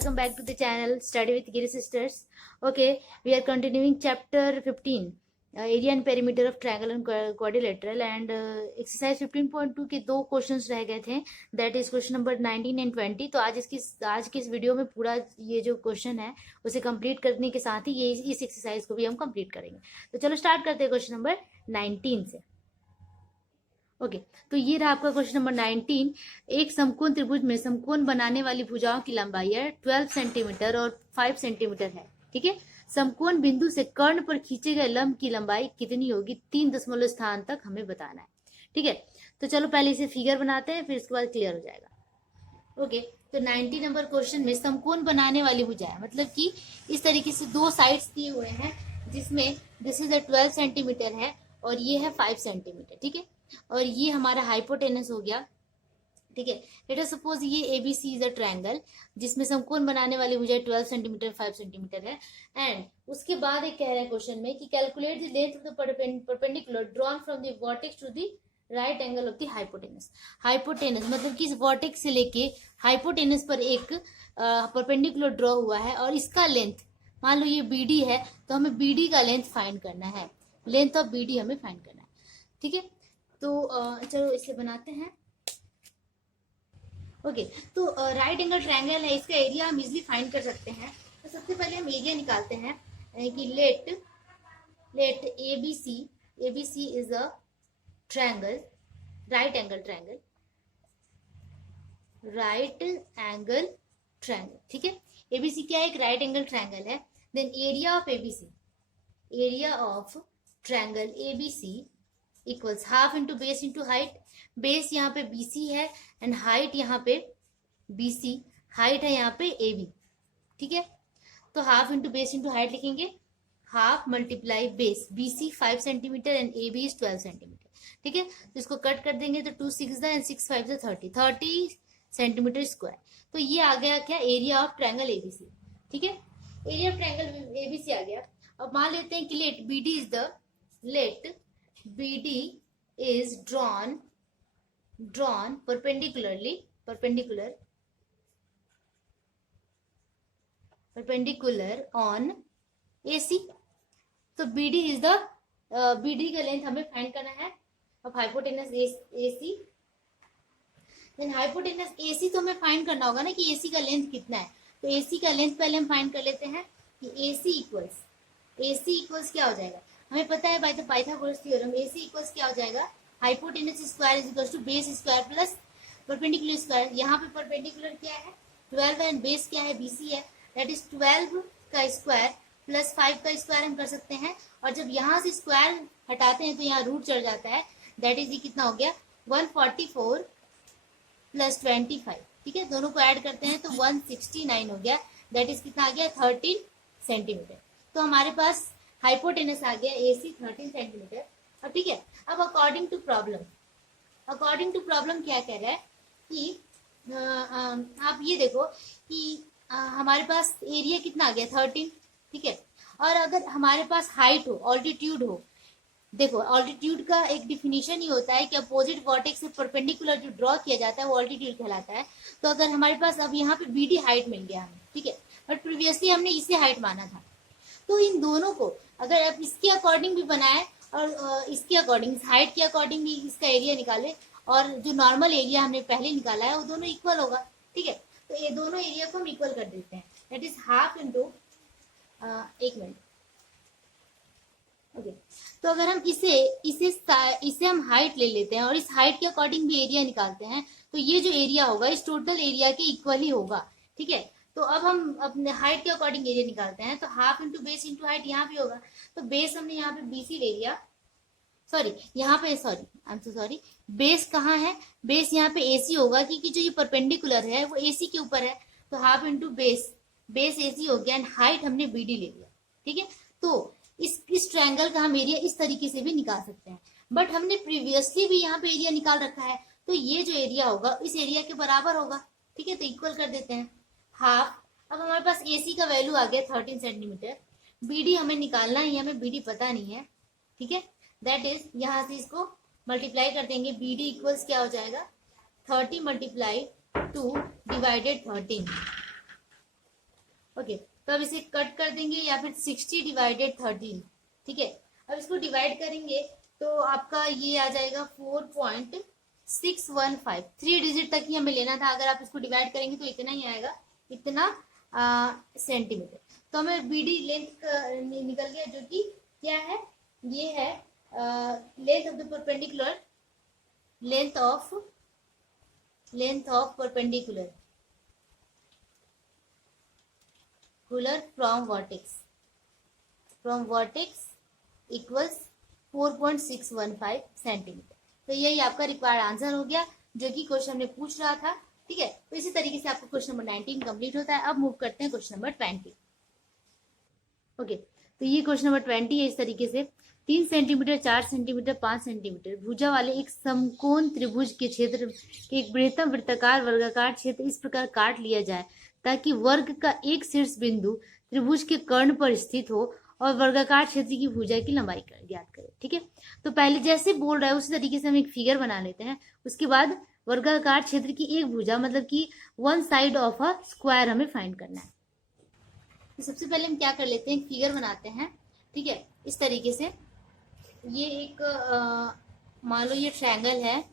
welcome back to the channel Study with Giri Sisters. Okay, we are continuing chapter 15, area and perimeter of triangle and quadrilateral, and exercise 15.2 के दो questions रह गए थे, that is question number 19 and 20. तो आज की इस video में पूरा ये जो क्वेश्चन है उसे कंप्लीट करने के साथ ही ये इस एक्सरसाइज को भी हम कंप्लीट करेंगे. तो चलो स्टार्ट करते हैं क्वेश्चन नंबर 19 से. ओके तो ये रहा आपका क्वेश्चन नंबर 19. एक समकोण त्रिभुज में समकोण बनाने वाली भुजाओं की लंबाई है 12 सेंटीमीटर और 5 सेंटीमीटर है. ठीक है, समकोण बिंदु से कर्ण पर खींचे गए लंब की लंबाई कितनी होगी 3 दशमलव स्थान तक हमें बताना है. ठीक है, तो चलो पहले इसे फिगर बनाते हैं, फिर इसके बाद क्लियर हो जाएगा. ओके तो 90 नंबर क्वेश्चन में समकोण बनाने वाली भुजाएं, मतलब कि इस तरीके से दो साइड्स दिए हुए हैं जिसमें दिस इज 12 सेंटीमीटर है और ये है 5 सेंटीमीटर. ठीक है, और ये हमारा हाइपोटेनस हो गया. ठीक है, लेट अस सपोज ये एबीसी इज अ ट्रायंगल जिसमें समकोण बनाने वाली भुजाएं 12 सेंटीमीटर 5 सेंटीमीटर है. एंड उसके बाद एक कह रहा है क्वेश्चन में कि calculate the length of the perpendicular drawn from the vertex to the right angle of the hypotenuse. Hypotenuse मतलब कि इस वर्टेक्स से लेके हाइपोटेनस पर एक परपेंडिकुलर ड्रॉ हुआ है और इसका लेंथ मान लो ये बीडी है, तो हमें बीडी का लेंथ फाइंड करना है. लेंथ ऑफ बीडी हमें फाइंड करना है. ठीक है, तो चलो इसे बनाते हैं. ओके तो राइट एंगल ट्रायंगल है, इसका एरिया हम इजीली फाइंड कर सकते हैं. तो सबसे पहले हम एरिया निकालते हैं कि let ABC is a triangle, right angle triangle. ठीक है, एबीसी क्या है, एक राइट एंगल ट्रायंगल है. Then area of triangle ABC equals half into base into height. Base यहाँ पे बीसी है एंड हाइट यहाँ पे बीसी, हाइट है यहाँ पे एबी. ठीक है, तो half into base into height लिखेंगे. Half multiply base, BC 5 centimetre and AB is 12 centimetre. ठीक है, तो इसको कट कर देंगे तो 2 6 एंड 6 5 30 सेंटीमीटर स्क्वायर. तो ये आ गया क्या, एरिया ऑफ ट्रायंगल एबीसी. ठीक है, एरिया ऑफ ट्रायंगल एबीसी आ गया. अब मान लेते हैं कि late BD is drawn perpendicular on AC. तो BD is the BD का लेंथ हमें फाइंड करना है. अब hypotenuse AC, then hypotenuse AC तो हमें फाइंड करना होगा ना कि AC का लेंथ कितना है. तो AC का लेंथ पहले हम फाइंड कर लेते हैं कि AC इक्वल्स क्या हो जाएगा. हमें पता है by the Pythagoras theorem AC equals क्या हो जाएगा, hypotenuse square is equals to base square plus perpendicular square. यहाँ पे परपेंडिकुलर क्या है 12 एंड बेस क्या है BC है. दैट इज 12 का स्क्वायर प्लस 5 का स्क्वायर हम कर सकते हैं. और जब यहाँ से स्क्वायर हटाते हैं तो यहाँ रूट चढ़ जाता है. दैट इज ये कितना हो गया 144 प्लस 25. ठीक है, दोनों को ऐड करते हैं तो 169 हो गया. दैट इज कितना आ गया 13 सेंटीमीटर. तो हमारे पास हाइपोटेनस आ गया AC 13 सेंटीमीटर. अब ठीक है, अब अकॉर्डिंग टू प्रॉब्लम क्या कह रहा है कि आप ये देखो कि हमारे पास एरिया कितना आ गया 13. ठीक है, और अगर हमारे पास हाइट हो, ऑल्टीट्यूड हो, देखो ऑल्टीट्यूड का एक डिफिनीशन ही होता है कि अपोजिट वर्टेक्स से परपेंडिकुलर जो ड्रॉ किया जाता है वो ऑल्टीट्यूड कहलाता है. तो अगर हमारे पास अब यहाँ पे BD हाइट मिल गया हमें, ठीक है, बट प्रीवियसली हमने इसे हाइट माना था. तो इन दोनों को अगर आप इसके अकॉर्डिंग भी बनाए और इसके अकॉर्डिंग, हाइट के अकॉर्डिंग भी इसका एरिया निकाले और जो नॉर्मल एरिया हमने पहले निकाला है वो दोनों इक्वल होगा. ठीक है, तो ये दोनों एरिया को हम इक्वल कर देते हैं. दैट इज हाफ इंटू, एक मिनट. ओके तो अगर हम इसे हम हाइट ले लेते हैं और इस हाइट के अकॉर्डिंग भी एरिया निकालते हैं तो ये जो एरिया होगा इस टोटल एरिया के इक्वल ही होगा. ठीक है, तो अब हम अपने हाइट के अकॉर्डिंग एरिया निकालते हैं. तो half into base into height यहाँ पे होगा. तो बेस हमने यहाँ पे BC ले लिया, बेस कहाँ है, बेस यहाँ पे AC होगा क्योंकि जो ये परपेंडिकुलर है वो AC के ऊपर है. तो हाफ इंटू बेस AC हो गया एंड हाइट हमने BD ले लिया. ठीक है, तो इस ट्रायंगल का हम एरिया इस तरीके से भी निकाल सकते हैं. बट हमने प्रीवियसली भी यहाँ पे एरिया निकाल रखा है तो ये जो एरिया होगा इस एरिया के बराबर होगा. ठीक है, तो इक्वल कर देते हैं हाफ. अब हमारे पास AC का वैल्यू आ गया 13 सेंटीमीटर. BD हमें निकालना है, हमें BD पता नहीं है. ठीक है, दैट इज यहाँ से इसको मल्टीप्लाई कर देंगे. BD इक्वल्स क्या हो जाएगा 30 मल्टीप्लाई 2 डिवाइडेड 13. ओके, तो अब इसे कट कर देंगे या फिर 60 डिवाइडेड 13, ठीक है। अब इसको डिवाइड करेंगे तो आपका ये आ जाएगा 4.615, 3 डिजिट तक ही हमें लेना था। अगर आप इसको डिवाइड करेंगे तो इतना ही आएगा, इतना सेंटीमीटर। तो हमें बीडी लेंथ निकल गया, जो कि क्या है, ये है length of the perpendicular, length of perpendicular from vertex equals 4.615 centimetre. तो यही आपका रिक्वायर्ड आंसर हो गया, जो कि क्वेश्चन में पूछ रहा था, ठीक है। तो इसी तरीके से आपका क्वेश्चन नंबर 19 कंप्लीट होता है। अब मूव करते हैं क्वेश्चन नंबर 20। ओके, तो ये क्वेश्चन नंबर 20 है इस तरीके से। 3 सेंटीमीटर, 4 सेंटीमीटर, 5 सेंटीमीटर भुजा वाले एक समकोण त्रिभुज के क्षेत्र के एक बृहत्तम वृत्ताकार वर्गाकार क्षेत्र इस प्रकार काट लिया जाए ताकि वर्ग का एक शीर्ष बिंदु त्रिभुज के कर्ण पर स्थित हो और वर्गाकार क्षेत्र की भुजा की लंबाई ज्ञात करें, ठीक है। तो पहले जैसे बोल रहा है उसी तरीके से हम एक फिगर बना लेते हैं। उसके बाद वर्गाकार क्षेत्र की एक भुजा मतलब कि one side of a square हमें फाइंड करना है। तो सबसे पहले हम क्या कर लेते हैं, फिगर बनाते हैं, ठीक है। इस तरीके से ये एक मान लो ये ट्रायंगल है,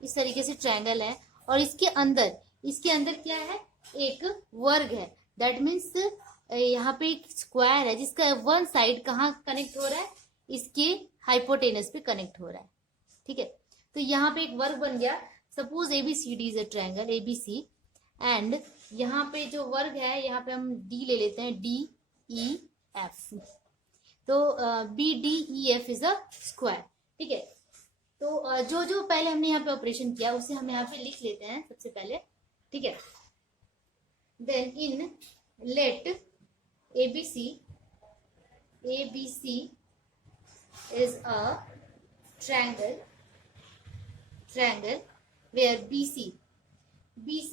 इस तरीके से ट्रायंगल है, और इसके अंदर क्या है, एक वर्ग है। दैट मीन्स यहाँ पे एक स्क्वायर है जिसका वन साइड कहाँ कनेक्ट हो रहा है, इसके हाइपोटेनस पे कनेक्ट हो रहा है, ठीक है। तो यहाँ पे एक वर्ग बन गया। Suppose ABCD is a triangle ABC, and यहाँ पे जो वर्ग है यहाँ पे हम D ले लेते हैं, DEF। तो BDEF इज अ स्क्वायर, ठीक है। तो जो पहले हमने यहाँ पे ऑपरेशन किया उसे हम यहाँ पे लिख लेते हैं सबसे पहले, ठीक है। Then in let ABC is a triangle where BC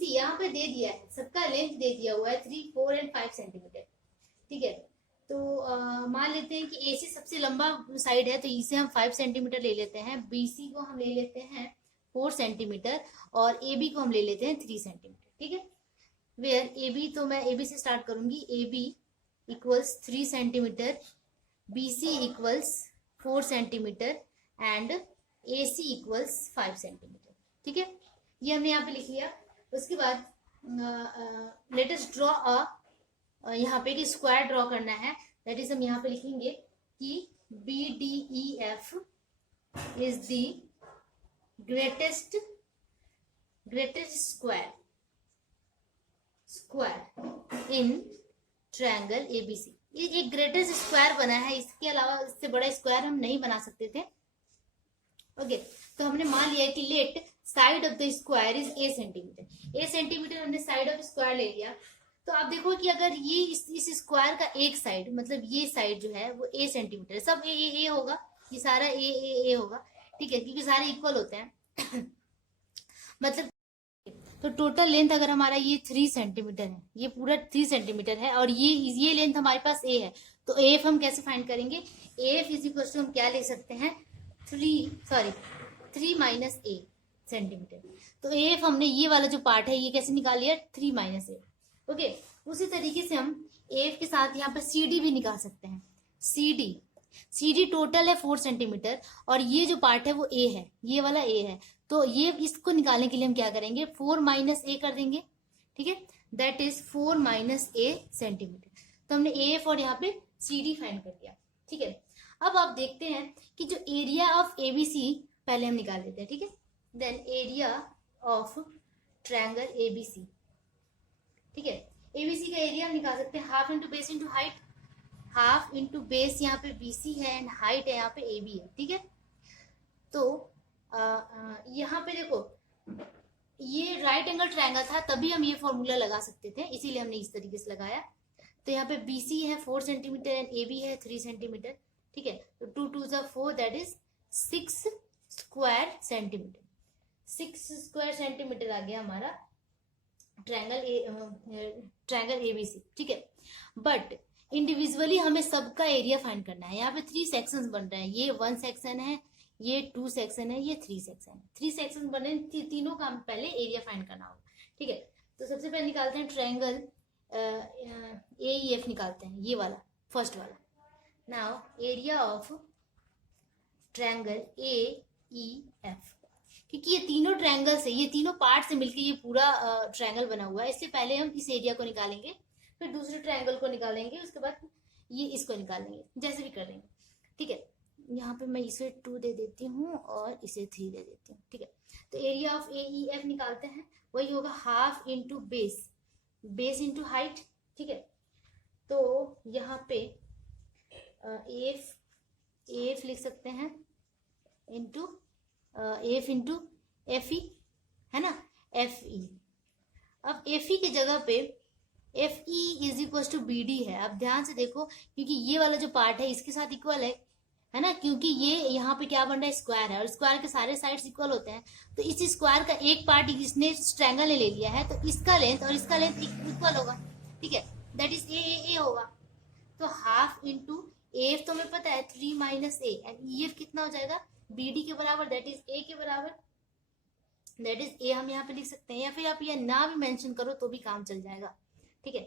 यहाँ पे दे दिया है, सबका लेंथ दे दिया हुआ है 3, 4 एंड 5 सेंटीमीटर, ठीक है। तो मान लेते हैं कि AC सबसे लंबा साइड है, तो इसे हम 5 सेंटीमीटर ले लेते हैं। BC को हम ले लेते हैं 4 सेंटीमीटर और AB को हम ले लेते हैं 3 सेंटीमीटर, ठीक है। वेयर AB, तो मैं AB से स्टार्ट करूंगी। AB equals 3 centimetre, BC equals 4 centimetre and AC equals 5 centimetre, ठीक है। ये हमने यहाँ पे लिख लिया। उसके बाद लेट अस ड्रॉ यहाँ पे कि स्क्वायर ड्रॉ करना है। दैट इज हम यहाँ पे लिखेंगे कि BDEF is the greatest square in triangle ABC। ये एक ग्रेटेस्ट स्क्वायर बना है, इसके अलावा इससे बड़ा स्क्वायर हम नहीं बना सकते थे। ओके, तो हमने मान लिया कि let side of the square is A centimetre. A centimetre हमने साइड ऑफ स्क्वायर ले लिया। तो आप देखो कि अगर ये इस स्क्वायर का एक साइड, मतलब ये साइड जो है वो A सेंटीमीटर, सब A होगा, ये सारा A होगा, ठीक है, क्योंकि सारे इक्वल होते हैं। मतलब तो टोटल लेंथ अगर हमारा ये 3 सेंटीमीटर है, ये पूरा 3 सेंटीमीटर है, और ये लेंथ हमारे पास A है, तो AF हम कैसे फाइंड करेंगे? AF इज इक्वल टू हम क्या ले सकते हैं, 3 माइनस A सेंटीमीटर। तो AF हमने ये वाला जो पार्ट है ये कैसे निकाल लिया, 3 माइनस A। ओके, उसी तरीके से हम AF के साथ यहाँ पर CD भी निकाल सकते हैं। CD टोटल है 4 सेंटीमीटर, और ये जो पार्ट है वो A है, ये वाला A है। तो ये इसको निकालने के लिए हम क्या करेंगे, 4 माइनस A कर देंगे, ठीक है। That is 4 minus A centimetre. तो हमने AF और यहाँ पे CD फाइंड कर दिया, ठीक है। अब आप देखते हैं कि जो एरिया ऑफ ABC पहले हम निकाल लेते हैं, ठीक है। Then area of triangle ABC, ठीक है। ABC का एरिया हम निकाल सकते हैं half into base into height. Half into base यहाँ पे BC है एंड हाइट है यहाँ पे AB है, ठीक है। तो यहाँ पे देखो ये राइट एंगल ट्रायंगल था, तभी हम ये फॉर्मूला लगा सकते थे, इसीलिए हमने इस तरीके से लगाया। तो यहाँ पे BC है 4 सेंटीमीटर एंड AB है 3 सेंटीमीटर, ठीक है। तो 2 2 जा 4, that is 6 square centimetre. 6 square centimetre आ गया हमारा ट्रायंगल ABC, ठीक है। बट इंडिविजुअली हमें सबका एरिया फाइंड करना है। यहाँ पे 3 सेक्शंस बन रहे हैं, ये 1 सेक्शन है, ये 2 सेक्शन है, ये 3 सेक्शन है। 3 सेक्शन बने, तीनों का पहले एरिया फाइंड करना होगा, ठीक है। तो सबसे पहले निकालते हैं ट्रायंगल AEF निकालते हैं, ये वाला फर्स्ट वाला. Now area of triangle AEF, क्योंकि ये तीनों ट्रायंगल से, ये तीनों पार्ट से मिलकर ये पूरा ट्रायंगल बना हुआ है. इससे पहले हम इस एरिया को निकालेंगे, फिर दूसरे ट्रायंगल को निकालेंगे, उसके बाद ये इसको निकालेंगे, जैसे भी कर लेंगे. ठीक है, यहाँ पे मैं इसे 2 दे देती हूँ और इसे 3 दे देती हूँ. ठीक है, तो एरिया ऑफ AEF निकालते हैं. वही होगा half into base, base into height. ठीक है, तो यहाँ पे AF लिख सकते हैं इंटू AF इंटू FE, है ना, FE. अब FE की जगह पे FE is equal to BD है. अब ध्यान से देखो, क्योंकि ये वाला जो पार्ट है इसके साथ इक्वल है ना, क्योंकि ये यहाँ पे क्या बन रहा है, स्क्वायर है, और स्क्वायर के सारे साइड्स इक्वल होते हैं. तो इस स्क्वायर का एक पार्ट इसने ट्रायंगल ने ले लिया है, तो इसका लेंथ और इसका लेंथ इक्वल होगा. ठीक है, दैट इज ए होगा. तो हाफ इंटू AF तो हमें पता है 3 माइनस A, एंड EF कितना हो जाएगा, BD के बराबर, दैट इज A के बराबर, दैट इज A हम यहाँ पे लिख सकते हैं, या फिर आप ये ना भी मेंशन करो तो भी काम चल जाएगा. ठीक है,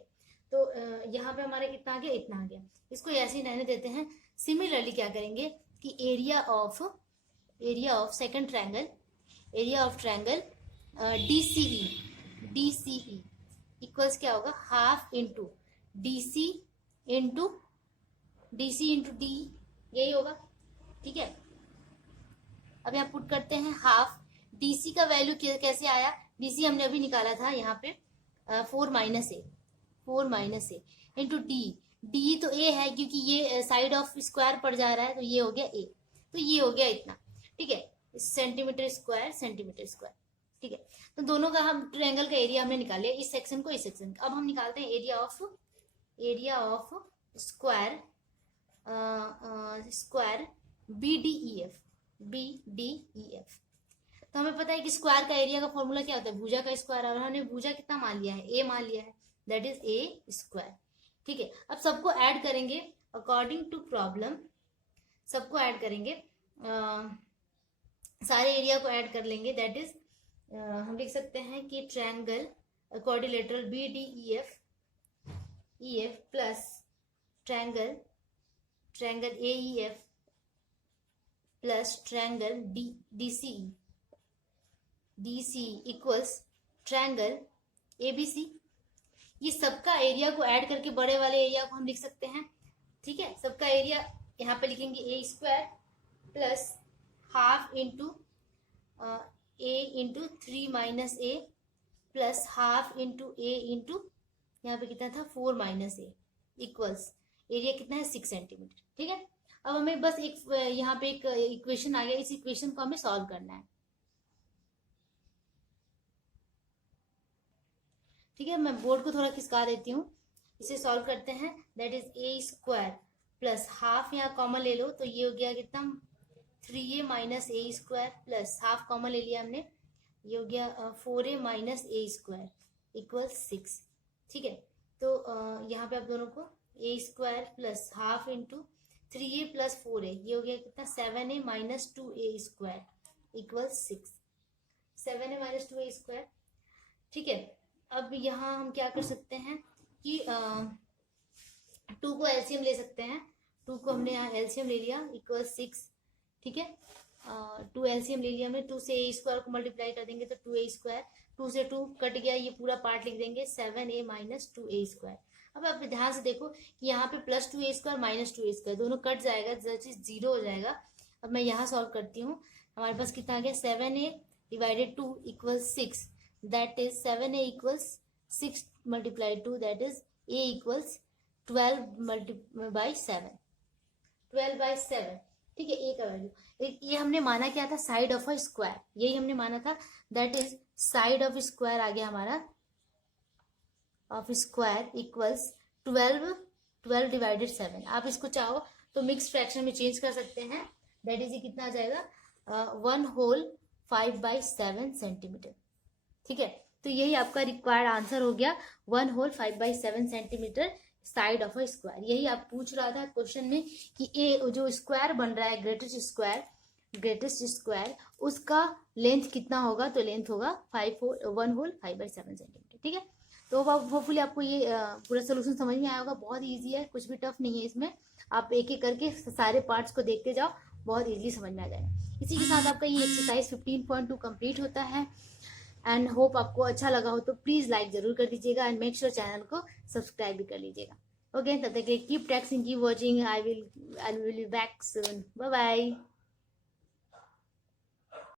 तो यहाँ पे हमारा कितना आ गया, इतना आ गया. इसको ऐसे ही रहने देते हैं. सिमिलरली क्या करेंगे कि area of second triangle, area of triangle DCE equals क्या होगा, half into DC into D, यही होगा. ठीक है, अब यहाँ पुट करते हैं हाफ. DC का वैल्यू कैसे आया, DC हमने अभी निकाला था यहाँ पे 4 माइनस ए इंटू D तो A है, क्योंकि ये साइड ऑफ स्क्वायर पड़ जा रहा है, तो ये हो गया A, तो ये हो गया इतना. ठीक है, सेंटीमीटर स्क्वायर. ठीक है, तो दोनों का हम ट्रायंगल का एरिया हमने निकाल लिया, इस सेक्शन को, इस सेक्शन का. अब हम निकालते हैं एरिया ऑफ स्क्वायर BDEF. तो हमें पता है कि स्क्वायर का एरिया का फॉर्मूला क्या होता है, भुजा का स्क्वायर, और हमने भुजा कितना मान लिया है, A मान लिया है, दैट इज A स्क्वायर. ठीक है, अब सबको ऐड करेंगे अकॉर्डिंग टू प्रॉब्लम, सबको ऐड करेंगे, सारे एरिया को ऐड कर लेंगे. दैट इज हम लिख सकते हैं कि triangle quadrilateral BDEF plus triangle AEF plus triangle DCE equals triangle ABC. ये सबका एरिया को ऐड करके बड़े वाले एरिया को हम लिख सकते हैं. ठीक है, सबका एरिया यहाँ पे लिखेंगे A square plus half into A into 3 minus A plus half into A into यहाँ पे कितना था 4 माइनस A इक्वल्स एरिया कितना है 6 सेंटीमीटर. ठीक है, अब हमें बस एक यहाँ पे एक इक्वेशन आ गया, इस इक्वेशन को हमें सॉल्व करना है. ठीक है, मैं बोर्ड को थोड़ा खिसका देती हूँ, इसे सॉल्व करते हैं. That is A square plus half, यहाँ कॉमन ले लो, तो ये हो गया कितना 3A minus A square plus half common ले लिया हमने, ये हो गया 4A minus A square equal 6. ठीक है, तो यहाँ पे आप दोनों को A square plus half into 3A plus 4A, ये हो गया कितना 7A minus 2A square equal 6. 7A minus 2A square. ठीक है, अब यहाँ हम क्या कर सकते हैं कि 2 को एलसीएम ले सकते हैं. 2 को हमने यहाँ एलसीएम ले लिया इक्वल 6. ठीक है, 2 एलसीएम ले लिया हमने, 2 से A स्क्वायर को मल्टीप्लाई कर देंगे तो 2A स्क्वायर, 2 से 2 कट गया, ये पूरा पार्ट लिख देंगे 7A माइनस 2A स्क्वायर. अब आप ध्यान से देखो कि यहाँ पे plus 2A square minus 2A square दोनों कट जाएगा, जीरो हो जाएगा. अब मैं यहाँ सॉल्व करती हूँ. हमारे पास कितना आ गया 7A divided 2 equal 6, that is 7A equals 6 multiply 2, that is A equals 12 by 7. ठीक है, A का वैल्यू, ये हमने माना क्या था, साइड ऑफ अ स्क्वायर, यही हमने माना था. That is side of square आ गया हमारा, ऑफ स्क्वायर इक्वल्स 12 डिवाइडेड 7. आप इसको चाहो तो मिक्स फ्रैक्शन में चेंज कर सकते हैं. दैट इज ये कितना आ जाएगा 1 होल 5 बाई 7 सेंटीमीटर. ठीक है, तो यही आपका रिक्वायर्ड आंसर हो गया, 1 whole 5 by 7 centimetre side of a square. यही आप पूछ रहा था क्वेश्चन में कि ए जो स्क्वायर बन रहा है ग्रेटेस्ट स्क्वायर उसका लेंथ कितना होगा, तो लेंथ होगा 1 होल 5 बाई 7 सेंटीमीटर. ठीक है, तो होपफुली आपको ये पूरा सोल्यूशन समझ में आया होगा। बहुत इजी है, कुछ भी टफ नहीं है इसमें। आप एक एक करके सारे पार्ट्स को देखते जाओ, बहुत इजीली समझ में आ जाएगा। इसी के साथ आपका ये एक्सरसाइज 15.2 कंप्लीट होता है। एंड होप आपको अच्छा लगा हो तो प्लीज लाइक जरूर कर दीजिएगा एंड मेक श्योर चैनल को सब्सक्राइब भी कर लीजिएगा। ओके, तब तक keep practising, keep watching. I will be back soon. Bye bye.